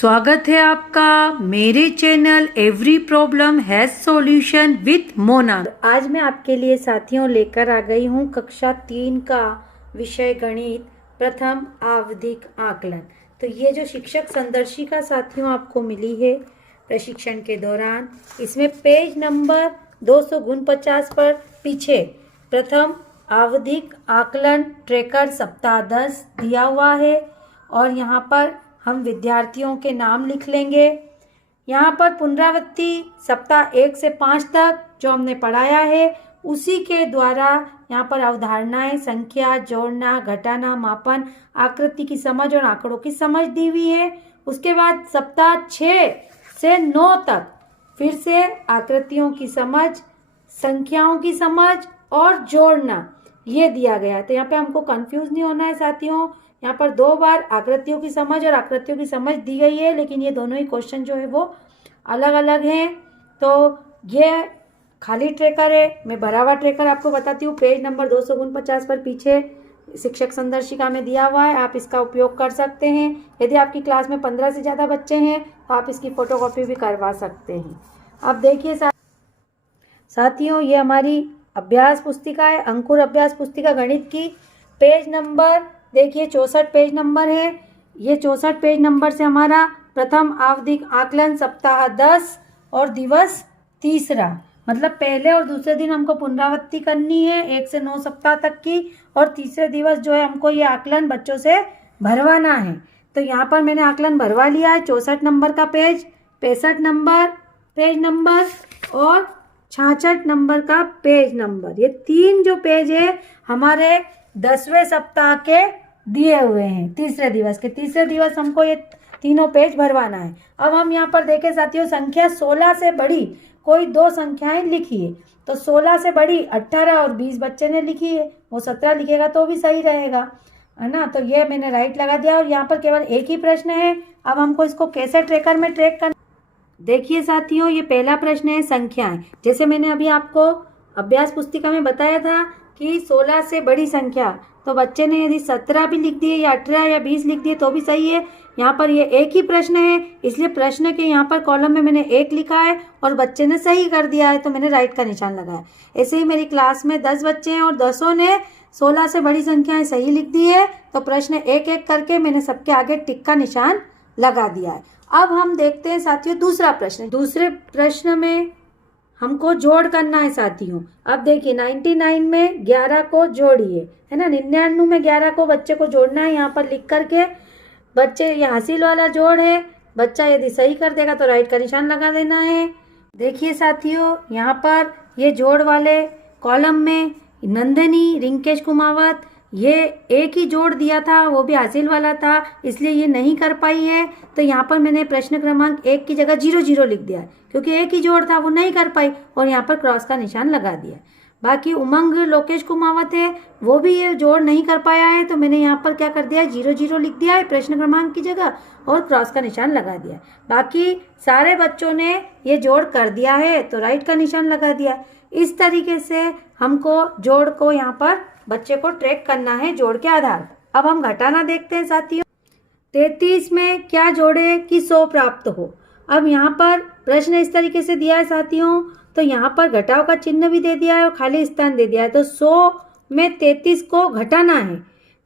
स्वागत है आपका मेरे channel every problem has solution with Mona. आज मैं आपके लिए साथियों लेकर आ गई हूँ कक्षा 3 का विषय गणित प्रथम आवधिक आकलन। तो ये जो शिक्षक संदर्शिका साथियों आपको मिली है प्रशिक्षण के दौरान, इसमें पेज नंबर 249 पर पीछे प्रथम आवधिक आकलन ट्रेकर सप्ताह 10 दिया हुआ है और यहाँ पर हम विद्यार्थियों के नाम लिख लेंगे। यहाँ पर पुनरावृत्ति सप्ताह 1 से 5 तक जो हमने पढ़ाया है उसी के द्वारा यहाँ पर अवधारणाएं, संख्या, जोड़ना, घटाना, मापन, आकृति की समझ और आंकड़ों की समझ दी हुई है। उसके बाद सप्ताह 6 से 9 तक फिर से आकृतियों की समझ, संख्याओं की समझ और जोड़ना ये दिया गया है। तो यहाँ पे हमको कंफ्यूज नहीं होना है साथियों। यहाँ पर 2 बार आकृतियों की समझ और आकृतियों की समझ दी गई है, लेकिन ये दोनों ही क्वेश्चन जो है वो अलग अलग हैं। तो ये खाली ट्रेकर है, मैं भरा हुआ ट्रेकर आपको बताती हूँ। पेज नंबर 249 पर पीछे शिक्षक संदर्शिका में दिया हुआ है, आप इसका उपयोग कर सकते हैं। यदि आपकी क्लास में 15 से ज़्यादा बच्चे हैं तो आप इसकी फ़ोटोकॉपी भी करवा सकते हैं। अब देखिए साथियों, ये हमारी अभ्यास पुस्तिका है, अंकुर अभ्यास पुस्तिका गणित की। पेज नंबर देखिए 64 पेज नंबर है। ये 64 पेज नंबर से हमारा प्रथम आवधिक आकलन सप्ताह 10 और दिवस 3, मतलब पहले और दूसरे दिन हमको पुनरावृत्ति करनी है 1 से 9 सप्ताह तक की, और तीसरे दिवस जो है हमको ये आकलन बच्चों से भरवाना है। तो यहाँ पर मैंने आकलन भरवा लिया है। 64 नंबर का पेज, 65 नंबर पेज नंबर और 66 नंबर का पेज नंबर, ये 3 जो पेज है हमारे 10वें सप्ताह के दिए हुए हैं। तीसरे दिवस हमको ये तीनों पेज भरवाना है। अब हम यहाँ पर देखें साथियों, संख्या 16 से बड़ी कोई 2 संख्याएं लिखिए। तो 16 से बड़ी 18 और 20 बच्चे ने लिखी है, वो 17 लिखेगा तो भी सही रहेगा, है ना। तो ये मैंने राइट लगा दिया और यहाँ पर केवल एक ही प्रश्न है। अब हमको इसको कैसे ट्रेकर में ट्रैक करना, देखिए साथियों, ये पहला प्रश्न है संख्याएं। जैसे मैंने अभी आपको अभ्यास पुस्तिका में बताया था कि 16 से बड़ी संख्या, तो बच्चे ने यदि 17 भी लिख दिए या 18 या 20 लिख दिए तो भी सही है। यहाँ पर ये एक ही प्रश्न है, इसलिए प्रश्न के यहाँ पर कॉलम में मैंने 1 लिखा है और बच्चे ने सही कर दिया है तो मैंने राइट का निशान लगाया। ऐसे ही मेरी क्लास में 10 बच्चे हैं और 10 ने 16 से बड़ी संख्याएं सही लिख दी है, तो प्रश्न एक एक करके मैंने सबके आगे टिक का निशान लगा दिया है। अब हम देखते हैं साथियों दूसरा प्रश्न। दूसरे प्रश्न में हमको जोड़ करना है साथियों। अब देखिए 99 में 11 को जोड़िए, है ना। 99 में 11 को बच्चे को जोड़ना है, यहाँ पर लिख करके बच्चे, ये हासिल वाला जोड़ है, बच्चा यदि सही कर देगा तो राइट का निशान लगा देना है। देखिए साथियों, यहाँ पर ये जोड़ वाले कॉलम में नंदनी, रिंकेश कुमावत, ये एक ही जोड़ दिया था, वो भी हासिल वाला था, इसलिए ये नहीं कर पाई है। तो यहाँ पर मैंने प्रश्न क्रमांक 1 की जगह 00 लिख दिया, क्योंकि एक ही जोड़ था, वो नहीं कर पाई, और यहाँ पर क्रॉस का निशान लगा दिया। बाकी उमंग लोकेश कुमावत है, वो भी ये जोड़ नहीं कर पाया है, तो मैंने यहाँ पर क्या कर दिया है, 00 लिख दिया है प्रश्न क्रमांक की जगह और क्रॉस का निशान लगा दिया। बाकी सारे बच्चों ने ये जोड़ कर दिया है तो राइट का निशान लगा दिया। इस तरीके से हमको जोड़ को यहाँ पर बच्चे को ट्रैक करना है जोड़ के आधार पर। अब हम घटाना देखते हैं साथियों। 33 में क्या जोड़े कि 100 प्राप्त हो। अब यहाँ पर प्रश्न इस तरीके से दिया है साथियों, तो यहाँ पर घटाव का चिन्ह भी दे दिया है और खाली स्थान दे दिया है। तो 100 में 33 को घटाना है,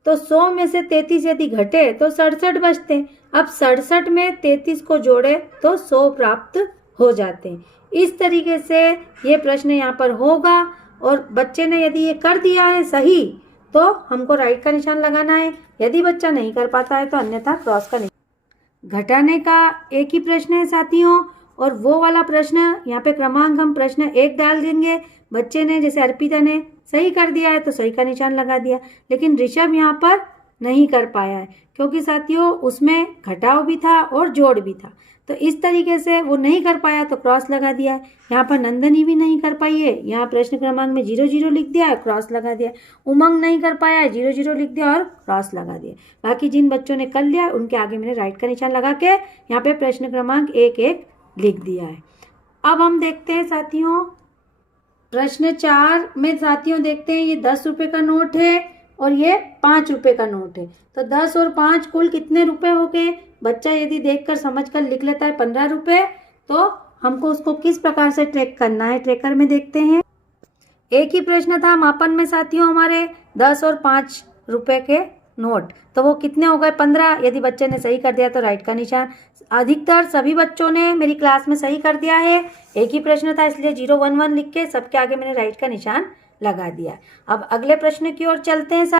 तो 100 में से 33 यदि घटे तो 67 बचते हैं। अब 67 में 33 को जोड़े तो 100 प्राप्त हो जाते हैं। इस तरीके से ये प्रश्न यहाँ पर होगा, और बच्चे ने यदि ये कर दिया है सही तो हमको राइट का निशान लगाना है, यदि बच्चा नहीं कर पाता है तो अन्यथा क्रॉस का निशान। घटाने का एक ही प्रश्न है साथियों, और वो वाला प्रश्न यहाँ पे क्रमांक हम प्रश्न 1 डाल देंगे। बच्चे ने, जैसे अर्पिता ने सही कर दिया है तो सही का निशान लगा दिया, लेकिन ऋषभ यहाँ पर नहीं कर पाया है क्योंकि साथियों उसमें घटाव भी था और जोड़ भी था, तो इस तरीके से वो नहीं कर पाया तो क्रॉस लगा दिया है। यहाँ पर नंदनी भी नहीं कर पाई है, यहाँ प्रश्न क्रमांक में 00 लिख दिया है, क्रॉस लगा दिया। उमंग नहीं कर पाया है, 00 लिख दिया और क्रॉस लगा दिया। बाकी जिन बच्चों ने कर लिया उनके आगे मैंने राइट का निशान लगा के यहाँ पे प्रश्न क्रमांक 1 लिख दिया है। अब हम देखते हैं साथियों प्रश्न 4 में साथियों देखते हैं, ये 10 रुपये का नोट है और ये 5 रुपये का नोट है। तो 10 और 5 कुल कितने रुपए हो गए, बच्चा यदि देखकर समझकर लिख लेता है 15 रुपये, तो हमको उसको किस प्रकार से ट्रैक करना है ट्रैकर में देखते हैं। एक ही प्रश्न था मापन में साथियों हमारे 10 और 5 रुपए के नोट, तो वो कितने हो गए 15। यदि बच्चे ने सही कर दिया तो राइट का निशान। अधिकतर सभी बच्चों ने मेरी क्लास में सही कर दिया है। एक ही प्रश्न था इसलिए 011 लिख के सबके आगे मैंने राइट का निशान लगा दिया। अब अगले प्रश्न की ओर चलते हैं।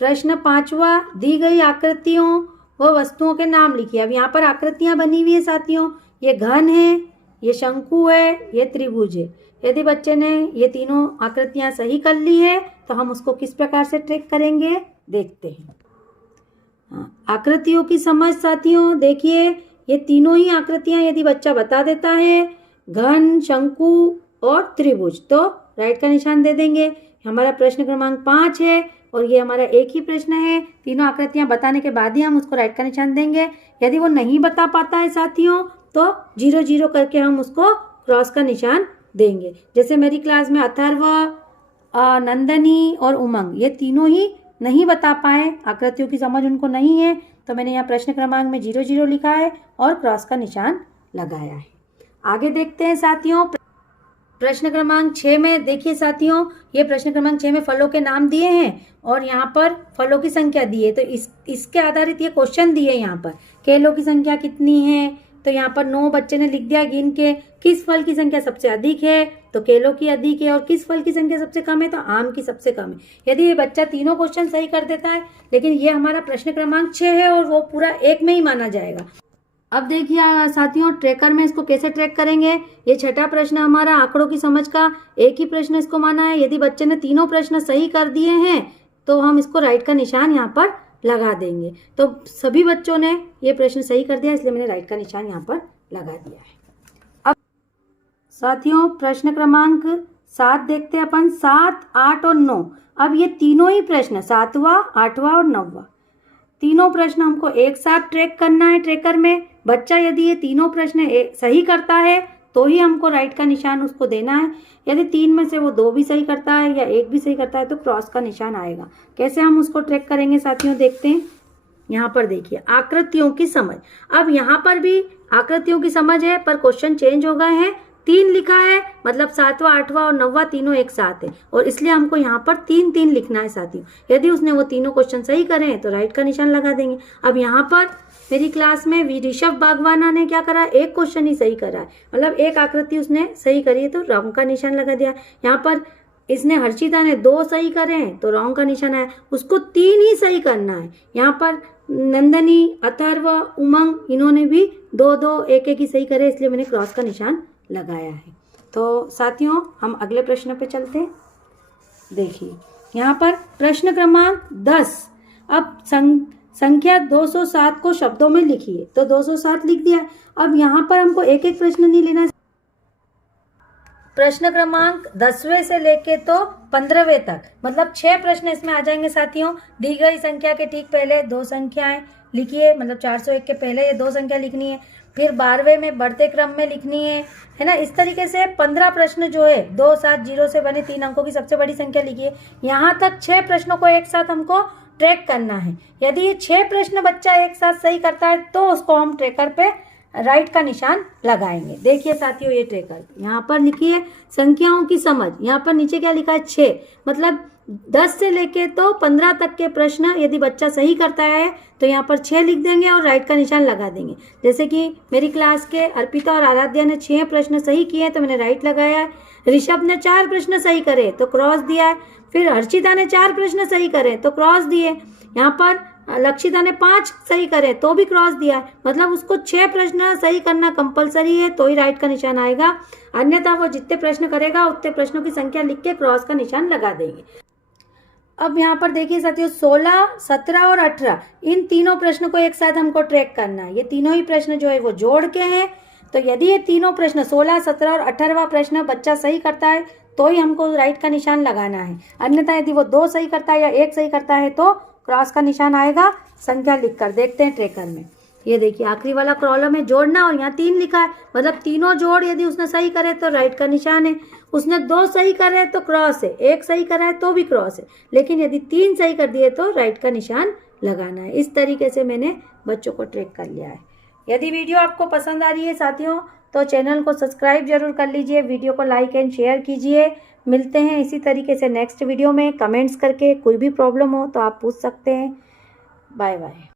प्रश्न 5वां, दी गई आकृतियों व वस्तुओं के नाम लिखिए। अब यहाँ पर आकृतियां बनी हुई है साथियों, ये घन है, ये शंकु है, ये त्रिभुज है। यदि बच्चे ने ये तीनों आकृतियां सही कर ली है तो हम उसको किस प्रकार से ट्रैक करेंगे देखते हैं। आकृतियों की समझ साथियों, देखिए ये तीनों ही आकृतियां यदि बच्चा बता देता है, घन, शंकु और त्रिभुज, तो राइट का निशान दे देंगे। हमारा प्रश्न क्रमांक 5 है और ये हमारा एक ही प्रश्न है। तीनों आकृतियां बताने के बाद ही हम उसको राइट का निशान देंगे। यदि वो नहीं बता पाता है साथियों तो 0 करके हम उसको क्रॉस का निशान देंगे। जैसे मेरी क्लास में अथर्व, नंदनी और उमंग, ये तीनों ही नहीं बता पाए, आकृतियों की समझ उनको नहीं है, तो मैंने यहाँ प्रश्न क्रमांक में 0 लिखा है और क्रॉस का निशान लगाया है। आगे देखते हैं साथियों प्रश्न क्रमांक 6 में। देखिए साथियों, ये प्रश्न क्रमांक 6 में फलों के नाम दिए हैं और यहाँ पर फलों की संख्या दी है, तो इसके आधारित ये क्वेश्चन दिए यहाँ पर। केलों की संख्या कितनी है, तो यहाँ पर 9 बच्चे ने लिख दिया गिन के। किस फल की संख्या सबसे अधिक है, तो केलों की अधिक है। और किस फल की संख्या सबसे कम है, तो आम की सबसे कम है। यदि ये बच्चा तीनों क्वेश्चन सही कर देता है, लेकिन ये हमारा प्रश्न क्रमांक 6 है और वो पूरा एक में ही माना जाएगा। अब देखिए साथियों, ट्रैकर में इसको कैसे ट्रैक करेंगे। ये छठा प्रश्न हमारा आंकड़ों की समझ का एक ही प्रश्न इसको माना है। यदि बच्चे ने तीनों प्रश्न सही कर दिए हैं तो हम इसको राइट का निशान यहाँ पर लगा देंगे। तो सभी बच्चों ने ये प्रश्न सही कर दिया, इसलिए मैंने राइट का निशान यहाँ पर लगा दिया है। अब साथियों प्रश्न क्रमांक 7 देखते हैं अपन। 7, 8 और 9। अब ये तीनों ही प्रश्न 7वां, 8वां और 9वां, तीनों प्रश्न हमको एक साथ ट्रैक करना है ट्रैकर में। बच्चा यदि ये तीनों प्रश्न सही करता है तो ही हमको राइट का निशान उसको देना है। यदि 3 में से वो 2 भी सही करता है या 1 भी सही करता है तो क्रॉस का निशान आएगा। कैसे हम उसको ट्रैक करेंगे साथियों देखते हैं। यहाँ पर देखिए आकृतियों की समझ। अब यहाँ पर भी आकृतियों की समझ है पर क्वेश्चन चेंज हो गए हैं। 3 लिखा है, मतलब 7वां, 8वां और 9वां तीनों एक साथ है और इसलिए हमको यहाँ पर 3 लिखना है साथियों। यदि उसने वो तीनों क्वेश्चन सही करें तो राइट का निशान लगा देंगे। अब यहाँ पर मेरी क्लास में ऋषभ बागवाना ने क्या करा, एक क्वेश्चन ही सही करा है, मतलब एक आकृति उसने सही करी है तो रॉन्ग का निशान लगा दिया। यहाँ पर इसने हर्षिता ने 2 सही करे हैं तो रॉन्ग का निशान आया, उसको 3 ही सही करना है। यहाँ पर नंदनी, अथर्व, उमंग, इन्होंने भी 2, 1 ही सही करे, इसलिए मैंने क्रॉस का निशान लगाया है। तो साथियों हम अगले प्रश्न पे चलते हैं। देखिए यहाँ पर प्रश्न क्रमांक 10। अब संख्या 207 को शब्दों में लिखिए, तो 207 लिख दिया। अब यहाँ पर हमको एक एक प्रश्न नहीं लेना, प्रश्न क्रमांक 10वें से लेके तो 15वें तक, मतलब 6 प्रश्न इसमें आ जाएंगे साथियों। दी गई संख्या के ठीक पहले 2 संख्याएं लिखिए, मतलब 401 के पहले ये 2 संख्या लिखनी है, फिर 12वें में बढ़ते क्रम में लिखनी है ना। इस तरीके से 15 प्रश्न जो है 2, 7, 0 से बने 3 अंकों की सबसे बड़ी संख्या लिखिए। यहाँ तक 6 प्रश्नों को एक साथ हमको ट्रैक करना है। यदि ये 6 प्रश्न बच्चा एक साथ सही करता है तो उसको हम ट्रैकर पे राइट का निशान लगाएंगे। देखिए साथियों ये ट्रैकर यहाँ पर लिखिए संख्याओं की समझ। यहाँ पर नीचे क्या लिखा है 6, मतलब 10 से लेके तो 15 तक के प्रश्न यदि बच्चा सही करता है तो यहाँ पर 6 लिख देंगे और राइट का निशान लगा देंगे। जैसे कि मेरी क्लास के अर्पिता और आराध्या ने 6 प्रश्न सही किए तो मैंने राइट लगाया है। ऋषभ ने 4 प्रश्न सही करे तो क्रॉस दिया है। फिर हर्षिता ने 4 प्रश्न सही करे तो क्रॉस दिए। यहाँ पर लक्षिता ने 5 सही करे तो भी क्रॉस दिया है, मतलब उसको 6 प्रश्न सही करना कंपलसरी है तो ही राइट का निशान आएगा, अन्यथा वो जितने प्रश्न करेगा उतने प्रश्नों की संख्या लिख के क्रॉस का निशान लगा देंगे। अब यहाँ पर देखिए साथियों 16, 17 और 18 इन तीनों प्रश्नों को एक साथ हमको ट्रैक करना है। ये तीनों ही प्रश्न जो है वो जोड़ के हैं, तो यदि ये तीनों प्रश्न 16, 17 और 18वां प्रश्न बच्चा सही करता है तो ही हमको राइट का निशान लगाना है, अन्यथा यदि वो 2 सही करता है या 1 सही करता है तो क्रॉस का निशान आएगा संख्या लिखकर। देखते हैं ट्रैकर में। ये देखिए आखिरी वाला कॉलम है जोड़ना और यहाँ 3 लिखा है, मतलब तीनों जोड़ यदि उसने सही करे तो राइट का निशान है। उसने 2 सही करे तो क्रॉस है, 1 सही करा है तो भी क्रॉस है, लेकिन यदि 3 सही कर दिए तो राइट का निशान लगाना है। इस तरीके से मैंने बच्चों को ट्रैक कर लिया है। यदि वीडियो आपको पसंद आ रही है साथियों तो चैनल को सब्सक्राइब जरूर कर लीजिए, वीडियो को लाइक एंड शेयर कीजिए। मिलते हैं इसी तरीके से नेक्स्ट वीडियो में। कमेंट्स करके कोई भी प्रॉब्लम हो तो आप पूछ सकते हैं। Bye bye.